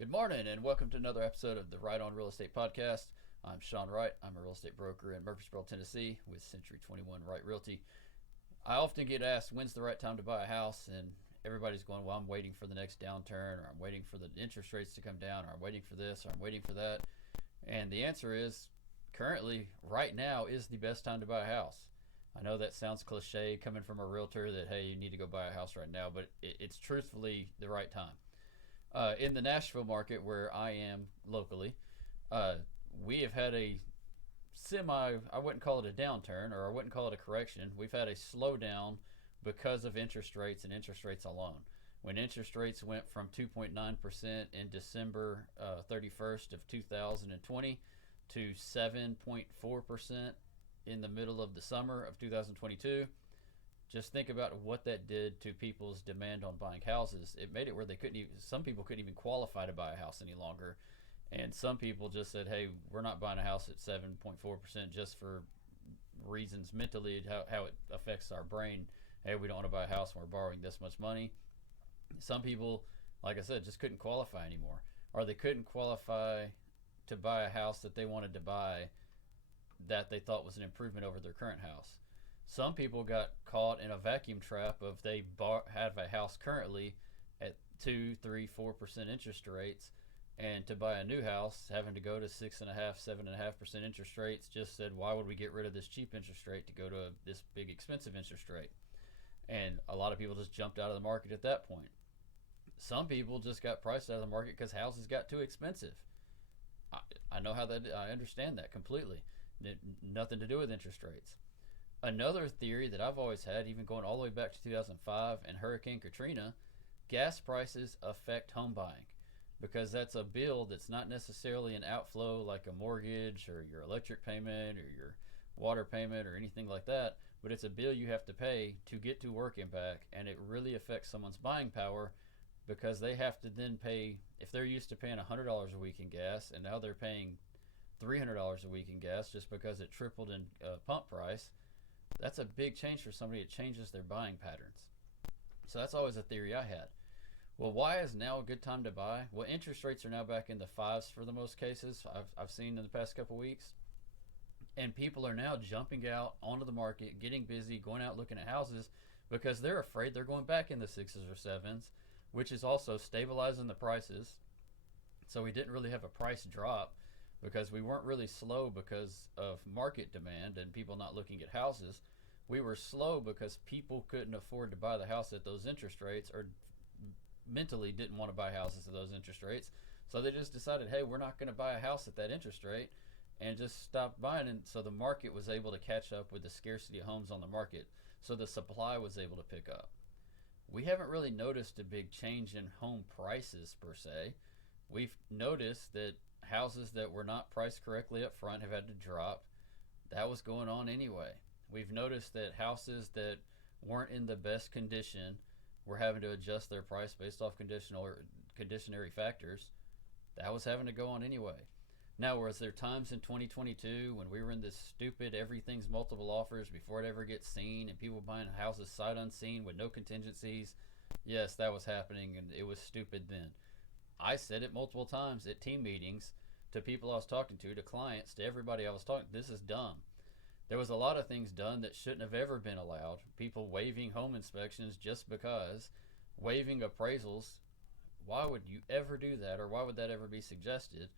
Good morning and welcome to another episode of the Right on Real Estate Podcast. I'm Sean Wright. I'm a real estate broker in Murfreesboro, Tennessee with Century 21 Wright Realty. I often get asked when's the right time to buy a house, and everybody's going, well, I'm waiting for the next downturn, or I'm waiting for the interest rates to come down, or I'm waiting for this, or I'm waiting for that. And the answer is currently, right now is the best time to buy a house. I know that sounds cliche coming from a realtor that, hey, you need to go buy a house right now, but it's truthfully the right time. In the Nashville market where I am locally, uh, we have had a I wouldn't call it a downturn or I wouldn't call it a correction. We've had a slowdown because of interest rates and interest rates alone. When interest rates went from 2.9% in December 31st of 2020 to 7.4% in the middle of the summer of 2022, just think about what that did to people's demand on buying houses. It made it where some people couldn't even qualify to buy a house any longer. And some people just said, hey, we're not buying a house at 7.4% just for reasons mentally, how it affects our brain. Hey, we don't want to buy a house when we're borrowing this much money. Some people, like I said, just couldn't qualify anymore. Or they couldn't qualify to buy a house that they wanted to buy that they thought was an improvement over their current house. Some people got caught in a vacuum trap of have a house currently at 2, 3, 4% interest rates, and to buy a new house, having to go to 6.5, 7.5% interest rates, just said, why would we get rid of this cheap interest rate to go to this big expensive interest rate? And a lot of people just jumped out of the market at that point. Some people just got priced out of the market because houses got too expensive. I understand that completely. Nothing to do with interest rates. Another theory that I've always had, even going all the way back to 2005 and Hurricane Katrina, gas prices affect home buying because that's a bill that's not necessarily an outflow like a mortgage or your electric payment or your water payment or anything like that, but it's a bill you have to pay to get to work and back, and it really affects someone's buying power because they have to then pay, if they're used to paying $100 a week in gas and now they're paying $300 a week in gas just because it tripled in pump price. That's a big change for somebody. It changes their buying patterns. So that's always a theory I had. Well, why is now a good time to buy? Well, interest rates are now back in the fives for the most cases I've seen in the past couple weeks. And people are now jumping out onto the market, getting busy, going out looking at houses because they're afraid they're going back in the sixes or sevens, which is also stabilizing the prices. So we didn't really have a price drop because we weren't really slow because of market demand and people not looking at houses. We were slow because people couldn't afford to buy the house at those interest rates or mentally didn't want to buy houses at those interest rates. So they just decided, hey, we're not going to buy a house at that interest rate and just stopped buying. And so the market was able to catch up with the scarcity of homes on the market. So the supply was able to pick up. We haven't really noticed a big change in home prices per se. We've noticed that houses that were not priced correctly up front have had to drop. That was going on anyway. We've noticed that houses that weren't in the best condition were having to adjust their price based off conditionary factors. That was having to go on anyway. Now, was there times in 2022 when we were in this stupid everything's multiple offers before it ever gets seen and people buying houses sight unseen with no contingencies? Yes, that was happening and it was stupid then. I said it multiple times at team meetings to people I was talking to clients, to everybody I was talking to. This is dumb. There was a lot of things done that shouldn't have ever been allowed. People waiving home inspections just because, waiving appraisals. Why would you ever do that, or why would that ever be suggested?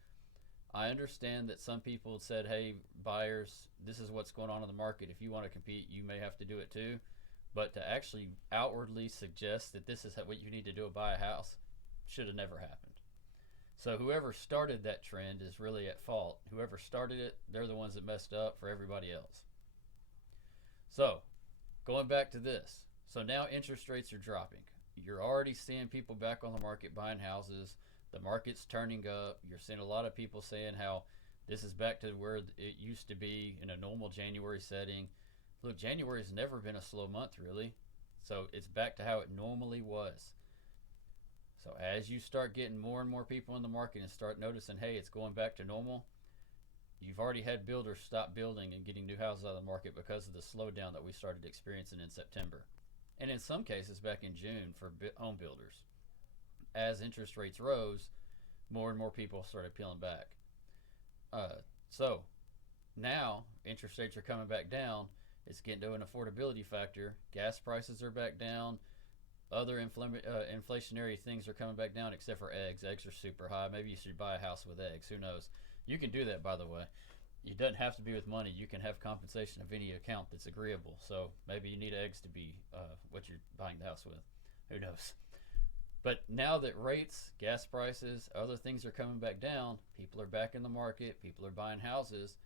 I understand that some people said, hey, buyers, this is what's going on in the market. If you want to compete, you may have to do it too. But to actually outwardly suggest that this is what you need to do to buy a house should have never happened. So whoever started that trend is really at fault. Whoever started it, they're the ones that messed up for everybody else. So going back to this. So now interest rates are dropping. You're already seeing people back on the market buying houses. The market's turning up. You're seeing a lot of people saying how this is back to where it used to be in a normal January setting. Look, January has never been a slow month, really. So it's back to how it normally was. So as you start getting more and more people in the market and start noticing, hey, it's going back to normal, you've already had builders stop building and getting new houses out of the market because of the slowdown that we started experiencing in September. And in some cases back in June for home builders. As interest rates rose, more and more people started peeling back. So now interest rates are coming back down. It's getting to an affordability factor. Gas prices are back down. Other inflationary things are coming back down, except for eggs. Eggs are super high. Maybe you should buy a house with eggs. Who knows? You can do that, by the way. It doesn't have to be with money. You can have compensation of any account that's agreeable. So maybe you need eggs to be what you're buying the house with. Who knows? But now that rates, gas prices, other things are coming back down, people are back in the market, people are buying houses,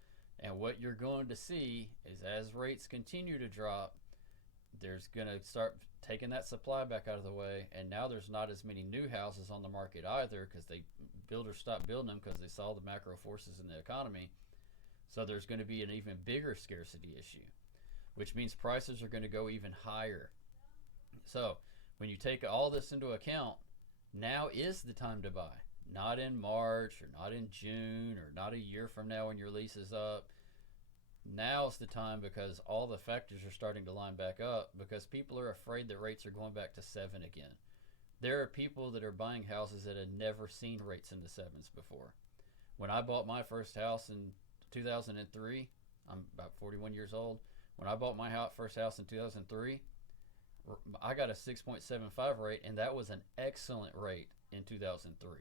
and what you're going to see is as rates continue to drop, there's going to start taking that supply back out of the way, and now there's not as many new houses on the market either because builders stopped building them because they saw the macro forces in the economy. So there's going to be an even bigger scarcity issue, which means prices are going to go even higher. So when you take all this into account, now is the time to buy. Not in March or not in June or not a year from now when your lease is up. Now's the time because all the factors are starting to line back up because people are afraid that rates are going back to 7 again. There are people that are buying houses that had never seen rates in the 7s before. When I bought my first house in 2003, I'm about 41 years old. When I bought my first house in 2003, I got a 6.75 rate, and that was an excellent rate in 2003.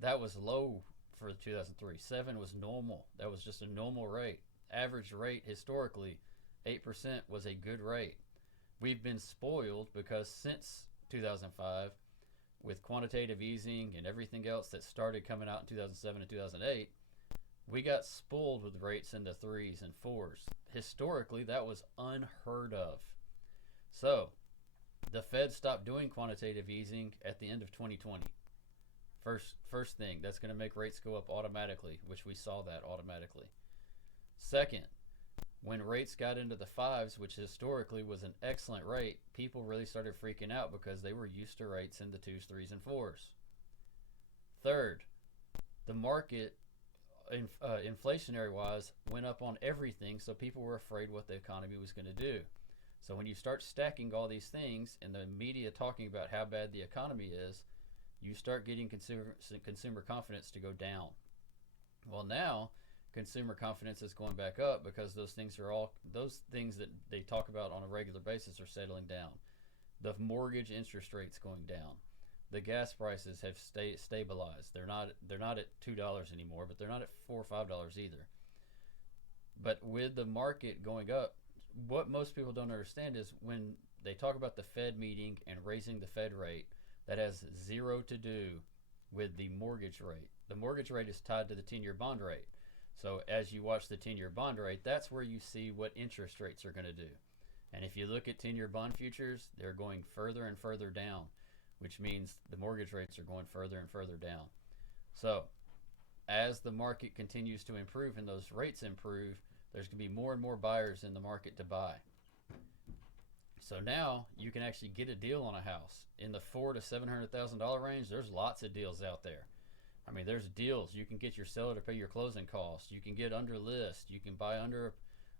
That was low for 2003. 7 was normal. That was just a normal rate. Average rate historically, 8% was a good rate. We've been spoiled because since 2005, with quantitative easing and everything else that started coming out in 2007 and 2008, we got spoiled with rates in the 3s and 4s. Historically, that was unheard of. So, the Fed stopped doing quantitative easing at the end of 2020. First thing, that's going to make rates go up automatically, which we saw that automatically. Second, when rates got into the 5s, which historically was an excellent rate, people really started freaking out because they were used to rates in the 2s, 3s, and 4s. Third, the market, inflationary-wise, went up on everything, so people were afraid what the economy was going to do. So when you start stacking all these things and the media talking about how bad the economy is, you start getting consumer confidence to go down. Well, now consumer confidence is going back up because those things that they talk about on a regular basis are settling down. The mortgage interest rates going down. The gas prices have stabilized. They're not at $2 anymore, but they're not at $4 or $5 either. But with the market going up, what most people don't understand is when they talk about the Fed meeting and raising the Fed rate, that has zero to do with the mortgage rate. The mortgage rate is tied to the 10-year bond rate. So as you watch the 10-year bond rate, that's where you see what interest rates are going to do. And if you look at 10-year bond futures, they're going further and further down, which means the mortgage rates are going further and further down. So as the market continues to improve and those rates improve, there's going to be more and more buyers in the market to buy. So now you can actually get a deal on a house in the $400,000 to $700,000 range. There's lots of deals out there. I mean, there's deals. You can get your seller to pay your closing costs. You can get under list. You can buy under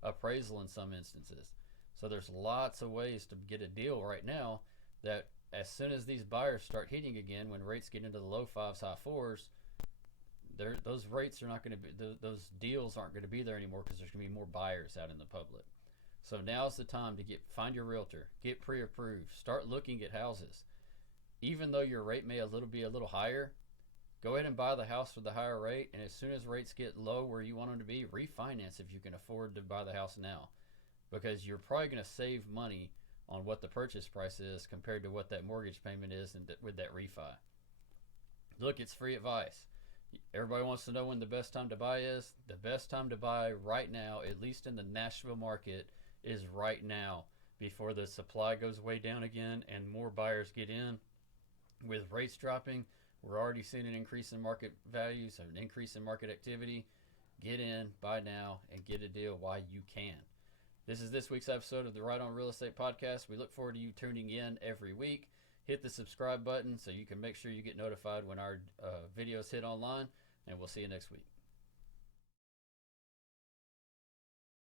appraisal in some instances. So there's lots of ways to get a deal right now that as soon as these buyers start hitting again, when rates get into the low 5s, high 4s, those rates are not going to be, those deals aren't going to be there anymore because there's going to be more buyers out in the public. So now's the time to find your realtor, get pre-approved, start looking at houses. Even though your rate may be a little higher, go ahead and buy the house with the higher rate, and as soon as rates get low where you want them to be, refinance if you can afford to buy the house now, because you're probably going to save money on what the purchase price is compared to what that mortgage payment is with that refi. Look, it's free advice. Everybody wants to know when the best time to buy is. The best time to buy right now, at least in the Nashville market, is right now before the supply goes way down again and more buyers get in. With rates dropping, we're already seeing an increase in market values, an increase in market activity. Get in, buy now, and get a deal while you can. This is this week's episode of the Right On Real Estate Podcast. We look forward to you tuning in every week. Hit the subscribe button so you can make sure you get notified when our videos hit online, and we'll see you next week.